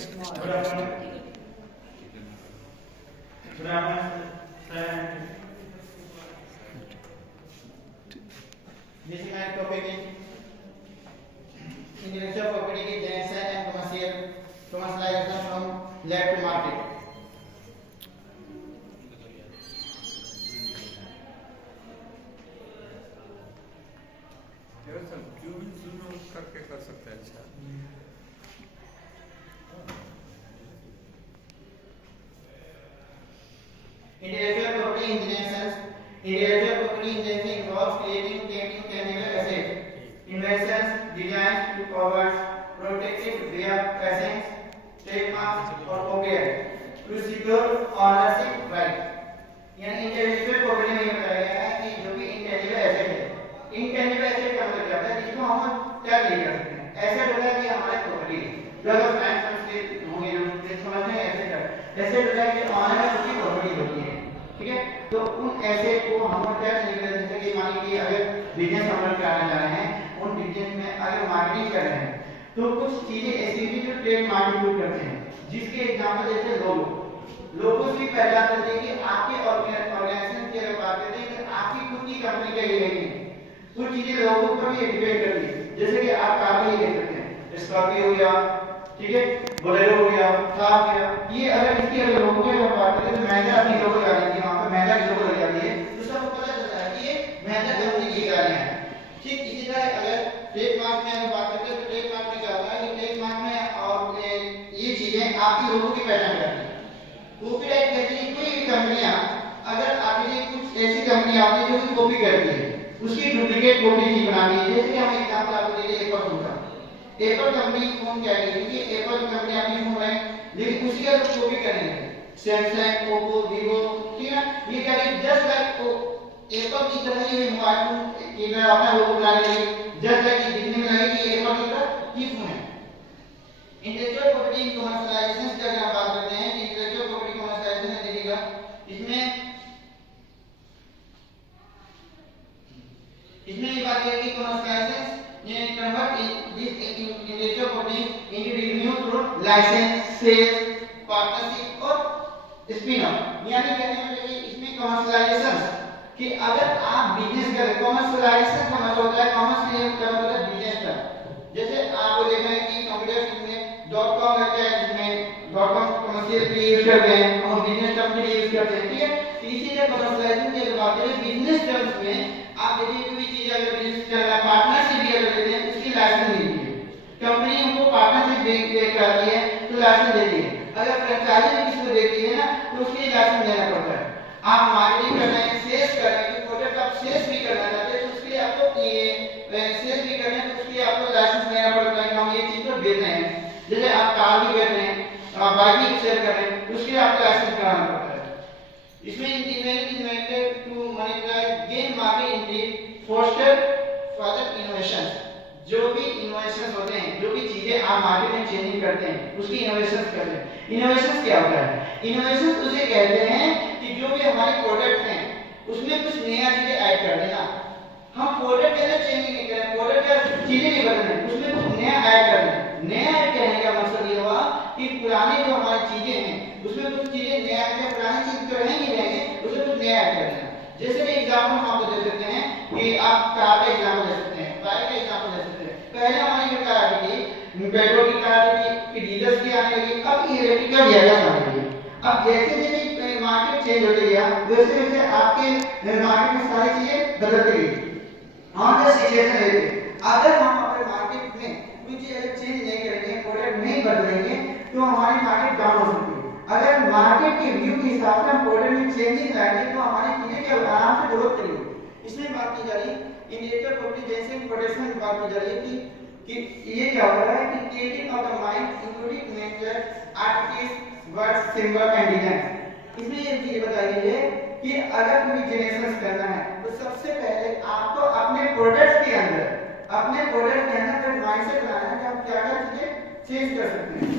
This is my topic in intellectual property की generation and commercialization from lab to market. करके कर सकते हैं। अच्छा Intellectual property inventions. Intellectual property invention involves creating, painting, tangible assets, inventions, designs to covers, protected via patents, trademarks or copyright to secure ownership right. यानी intellectual property में ये बताया गया है कि जो भी इंटेंजिबल एसेट है, इंटेंजिबल एसेट का मतलब क्या होता है जिसको हम टच नहीं कर सकते हैं। एसेट होता है कि हमारे प्रॉपर्टी है, जो अगर फाइनेंस समझते होंगे जो समझते हैं एसेट है, एसेट होता है कि ऑनर है उसकी प्रॉपर्टी होती है, ठीक है। तो उन एसेट को हम टच नहीं कर सकते। कि मान लीजिए अगर बिजनेस हम कराना चाह रहे हैं, उन बिजनेस में अगर मार्केटिंग कर रहे हैं तो कुछ चीजें ऐसी भी जो ट्रेड मार्केटिंग करते हैं, जिसके एग्जांपल जैसे लोगों से पहचान करते हैं कि आपके ऑर्गेनाइजेशन की अगर बात करते हैं कि आपकी खुद की कंपनी का ये है। कुछ चीजें लोगों पर भी डिपेंड करती है, जैसे कि आप कार में ले सकते हैं, स्कॉर्पियो हो गया, ठीक है, बोलेरो हो गया, थार हो गया। ये अगर इसकी अगर लोगों की अगर बात करें तो महिंद्रा अपनी लोगो लगा देती है, वहां पर महिंद्रा की लोगो लग जाती है, तो सबको पता चलता है कि ये महिंद्रा कंपनी की गाड़ियां हैं। ठीक इसी तरह अगर ट्रेडमार्क में अगर बात करते हैं तो ट्रेडमार्क में क्या होता है कि ट्रेडमार्क में और ये चीजें आपकी लोगों की पहचान करती है। कॉपीराइट कहते हैं कोई भी कंपनियां अगर आपने कुछ ऐसी कंपनी आती है जो कि कॉपी करती है, उसकी डुप्लीकेट कॉपी नहीं बनानी है। जैसे कि हम एग्जांपल आपको दे रहे एप्पल फोन का। एप्पल कंपनी फोन क्या है कि एप्पल कंपनी अपनी फोन है, लेकिन उसी का जो कॉपी करेंगे सैमसंग, ओप्पो, वीवो, ठीक है, ये क्या है जस्ट लाइक एप्पल की तरह ही मोबाइल फोन की तरह अपना लोगो बनाने लगे, जस्ट लाइक दिखने में लगे कि एप्पल की तरह ही फोन है। इंटेलेक्चुअल प्रॉपर्टी कमर्शियलाइजेशन की अगर हम बात करते हैं कि इंटेलेक्चुअल प्रॉपर्टी कमर्शियलाइजेशन में देखिएगा इसमें ये बात है कि कमर्शियलाइजेशन ये convert this intellectual property into revenue through licence, sales, partnership और स्पिन ऑफ। यानी कहने में कि इसमें कमर्शियलाइजेशन कि अगर आप बिजनेस करें, कमर्शियलाइजेशन का मतलब होता है कमर्शियल का मतलब बिजनेस का। जैसे आप देख रहे हैं कि कंप्यूटर में .com लगता है, जिसमें .com कमर्शियल के लिए यूज करते हैं, हम बिजनेस टर्म के लिए यूज करते हैं, ठीक है। इसी तरह कमर्शियलाइजेशन की बात करें बिजनेस टर्म्स में, आप देखिए कोई भी चीज अगर बिजनेस चल रहा है, पार्टनरशिप भी अगर लेते हैं उसकी लाइसेंस मिलती है, कंपनी हमको पार्टनरशिप दे कराती है तो लाइसेंस देती है। अगर फ्रेंचाइजी किसी को देती है ना तो उसके लिए लाइसेंस देना पड़ता है। आप मार्केटिंग कर रहे हैं, सेल्स कर रहे हैं, प्रोडक्ट आप सेल्स भी करना चाहते हैं तो उसके लिए आपको ये सेल्स भी करना है तो उसके लिए आपको लाइसेंस लेना पड़ता है कि हम ये चीज को बेच रहे हैं। जैसे आप कार भी बेच रहे हैं, आप बाइक भी सेल कर रहे हैं, उसके लिए आपको लाइसेंस कराना पड़ता है। इसमें invented to monetise gain market entry foster further innovation. जो भी इनोवेशंस होते हैं, जो भी चीजें आप मार्केट में चेंजिंग करते हैं उसकी इनोवेशंस कहते हैं। इनोवेशंस क्या होता है? इनोवेशंस उसे कहते हैं कि जो भी हमारे प्रोडक्ट्स हैं उसमें कुछ नया चीजें ऐड कर देना। हम प्रोडक्ट के अंदर चेंजिंग नहीं कर रहे हैं, प्रोडक्ट का चीजें नहीं बदल रहे हैं, उसमें कुछ नया ऐड कर रहे हैं। नया ऐड कहने का मतलब ये हुआ कि पुरानी जो हमारी चीजें हैं उसमें कुछ चीजें नया ऐड, पुरानी चीज तो रहेंगी रहेंगे, उसमें कुछ नया ऐड कर देना। जैसे कि एग्जांपल हम आपको दे सकते हैं कि आप कार का एग्जांपल दे सकते हैं, बाइक का एग्जांपल दे सकते हैं। पहले हमारी जो कार आती थी पेट्रोल की कार आती थी, फिर डीजल की आने लगी, अब इलेक्ट्रिक का गैस आने लगी। अब जैसे जैसे मार्केट चेंज होते गया वैसे वैसे आपके मार्केट में सारी चीजें बदलती गई। ऑन द सिचुएशन है, अगर हम अपने मार्केट में कुछ चीज अगर चेंज नहीं करेंगे, प्रोडक्ट नहीं बदलेंगे तो हमारी मार्केट डाउन हो सकती है। अगर मार्केट के व्यू के हिसाब से हम प्रोडक्ट में चेंजिंग लाएंगे तो हमारी चीजें क्या आराम से ग्रोथ करेंगी। इसमें बात की जा रही है इंटेलेक्चुअल प्रॉपर्टी जैसे प्रोटेक्शन की बात की जा रही है कि ये क्या हो रहा है कि creating of the mind including nature, artist, words, symbol and design. इसमें ये चीज बताई गई है कि अगर कोई जनरेशन करना है तो सबसे पहले आपको अपने प्रोडक्ट्स के अंदर जो माइंडसेट बनाना है कि आप क्या क्या चीजें चेंज कर सकते हैं।